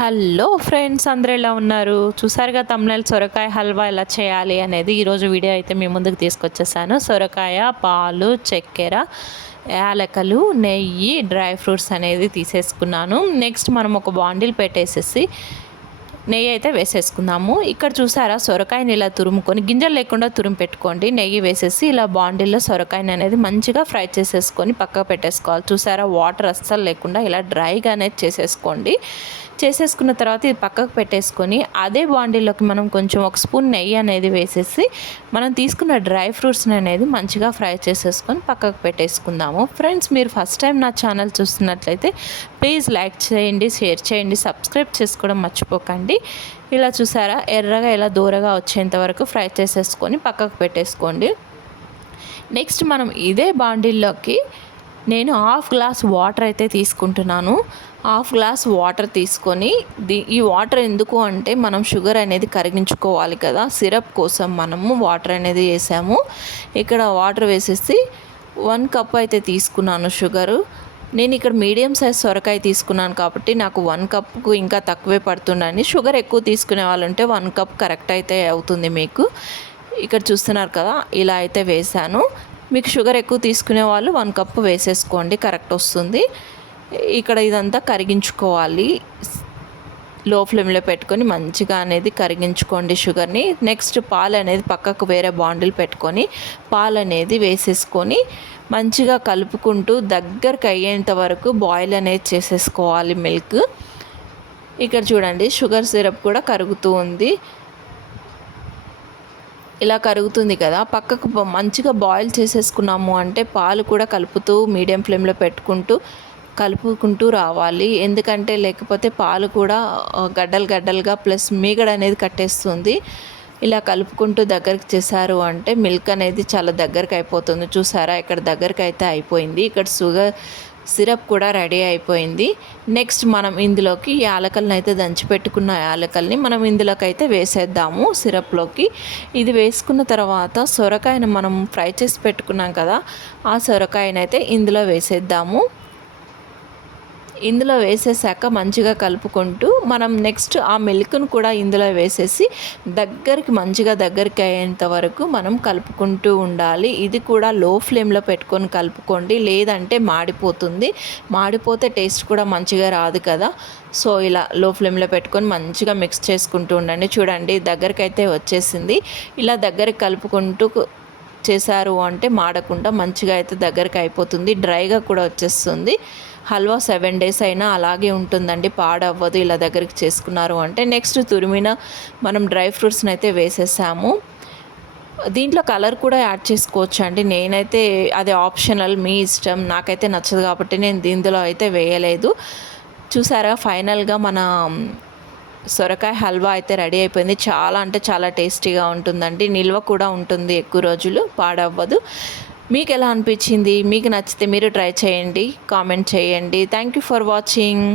Hello friends, అందరూ ఎలా ఉన్నారు? చూసారుగా తమ్ముళ్ళ సొరకాయ హల్వా ఎలా చేయాలి అనేది ఈరోజు వీడియో అయితే మీ ముందుకు తీసుకొచ్చేసాను. సొరకాయ, పాలు, చక్కెర, యాలకులు, నెయ్యి, డ్రై ఫ్రూట్స్ అనేది తీసేసుకున్నాను. నెక్స్ట్ మనం ఒక బాండిల్ పెట్టేసేసి నెయ్యి అయితే వేసేసుకుందాము. ఇక్కడ చూసారా, సొరకాయని ఇలా తురుముకొని గింజలు లేకుండా తురుము పెట్టుకోండి. నెయ్యి వేసేసి ఇలా బాండిల్లో సొరకాయని అనేది మంచిగా ఫ్రై చేసేసుకొని పక్కకు పెట్టేసుకోవాలి. చూసారా, వాటర్ అస్సలు లేకుండా ఇలా డ్రైగా అనేది చేసేసుకున్న తర్వాత ఇది పక్కకు పెట్టేసుకొని అదే బాండిల్లోకి మనం కొంచెం ఒక స్పూన్ నెయ్యి అనేది వేసేసి మనం తీసుకున్న డ్రై ఫ్రూట్స్ని అనేది మంచిగా ఫ్రై చేసేసుకొని పక్కకు పెట్టేసుకుందాము. ఫ్రెండ్స్, మీరు ఫస్ట్ టైం నా ఛానల్ చూస్తున్నట్లయితే ప్లీజ్ లైక్ చేయండి, షేర్ చేయండి, సబ్స్క్రైబ్ చేసుకోవడం మర్చిపోకండి. ఇలా చూసారా, ఎర్రగా ఇలా దూరగా వచ్చేంత వరకు ఫ్రై చేసేసుకొని పక్కకు పెట్టేసుకోండి. నెక్స్ట్ మనం ఇదే బాండిల్లోకి నేను హాఫ్ గ్లాస్ వాటర్ అయితే తీసుకుంటున్నాను. హాఫ్ గ్లాస్ వాటర్ తీసుకొని ఈ వాటర్ ఎందుకు అంటే మనం షుగర్ అనేది కరిగించుకోవాలి కదా, సిరప్ కోసం మనము వాటర్ అనేది వేసాము. ఇక్కడ వాటర్ వేసేసి 1 కప్ అయితే తీసుకున్నాను షుగరు. నేను ఇక్కడ మీడియం సైజ్ సొరకాయ తీసుకున్నాను కాబట్టి నాకు 1 కప్కు ఇంకా తక్కువే పడుతుందని. షుగర్ ఎక్కువ తీసుకునే వాళ్ళంటే 1 కప్ కరెక్ట్ అయితే అవుతుంది మీకు. ఇక్కడ చూస్తున్నారు కదా, ఇలా అయితే వేసాను. మీకు షుగర్ ఎక్కువ తీసుకునే వాళ్ళు 1 కప్పు వేసేసుకోండి, కరెక్ట్ వస్తుంది. ఇక్కడ ఇదంతా కరిగించుకోవాలి. లో ఫ్లేమ్లో పెట్టుకొని మంచిగా అనేది కరిగించుకోండి షుగర్ని. నెక్స్ట్ పాలు అనేది పక్కకు వేరే బాండిల్ పెట్టుకొని పాలు అనేది వేసేసుకొని మంచిగా కలుపుకుంటూ దగ్గరకు అయ్యేంత వరకు బాయిల్ అనేది చేసేసుకోవాలి మిల్క్. ఇక్కడ చూడండి, షుగర్ సిరప్ కూడా కరుగుతూ ఉంది. ఇలా కరుగుతుంది కదా, పక్కకు మంచిగా బాయిల్ చేసేసుకున్నాము అంటే పాలు కూడా కలుపుతూ మీడియం ఫ్లేమ్లో కలుపుకుంటూ రావాలి. ఎందుకంటే లేకపోతే పాలు కూడా గడ్డలుగా ప్లస్ మీగడ అనేది కట్టేస్తుంది. ఇలా కలుపుకుంటూ దగ్గరికి చేశారు అంటే మిల్క్ అనేది చాలా దగ్గరికి అయిపోతుంది. చూసారా, ఇక్కడ దగ్గరికి అయితే అయిపోయింది. ఇక్కడ షుగర్ సిరప్ కూడా రెడీ అయిపోయింది. నెక్స్ట్ మనం ఇందులోకి యాలకల్ని అయితే దంచిపెట్టుకున్న యాలకల్ని మనం ఇందులోకి అయితే వేసేద్దాము సిరప్లోకి. ఇది వేసుకున్న తర్వాత సొరకాయను మనం ఫ్రై చేసి పెట్టుకున్నాం కదా, ఆ సొరకాయనైతే ఇందులో వేసేద్దాము. ఇందులో వేసేసాక మంచిగా కలుపుకుంటూ మనం నెక్స్ట్ ఆ మిల్క్ను కూడా ఇందులో వేసేసి మంచిగా దగ్గరికి అయ్యేంత వరకు మనం కలుపుకుంటూ ఉండాలి. ఇది కూడా లో ఫ్లేమ్లో పెట్టుకొని కలుపుకోండి, లేదంటే మాడిపోతే టేస్ట్ కూడా మంచిగా రాదు కదా. సో ఇలా లో ఫ్లేమ్లో పెట్టుకొని మంచిగా మిక్స్ చేసుకుంటూ ఉండండి. చూడండి, దగ్గరికి అయితే వచ్చేసింది. ఇలా దగ్గరికి కలుపుకుంటూ చేశారు అంటే మాడకుండా మంచిగా అయితే దగ్గరికి అయిపోతుంది, డ్రైగా కూడా వచ్చేస్తుంది. హల్వా 7 days అయినా అలాగే ఉంటుందండి, పాడవ్వదు ఇలా దగ్గరికి చేసుకున్నారు అంటే. నెక్స్ట్ తురిమిన మనం డ్రై ఫ్రూట్స్ని అయితే వేసేసాము. దీంట్లో కలర్ కూడా యాడ్ చేసుకోవచ్చు అండి. నేనైతే అది ఆప్షనల్, మీ ఇష్టం. నాకైతే నచ్చదు కాబట్టి నేను దీంట్లో అయితే వేయలేదు. చూసారా, ఫైనల్గా మన సొరకాయ హల్వా అయితే రెడీ అయిపోయింది. చాలా అంటే చాలా టేస్టీగా ఉంటుందండి, నిల్వ కూడా ఉంటుంది, ఎక్కువ రోజులు పాడవ్వదు. మీకు ఎలా అనిపించింది? మీకు నచ్చితే మీరు ట్రై చేయండి, కామెంట్ చేయండి. Thank you for watching.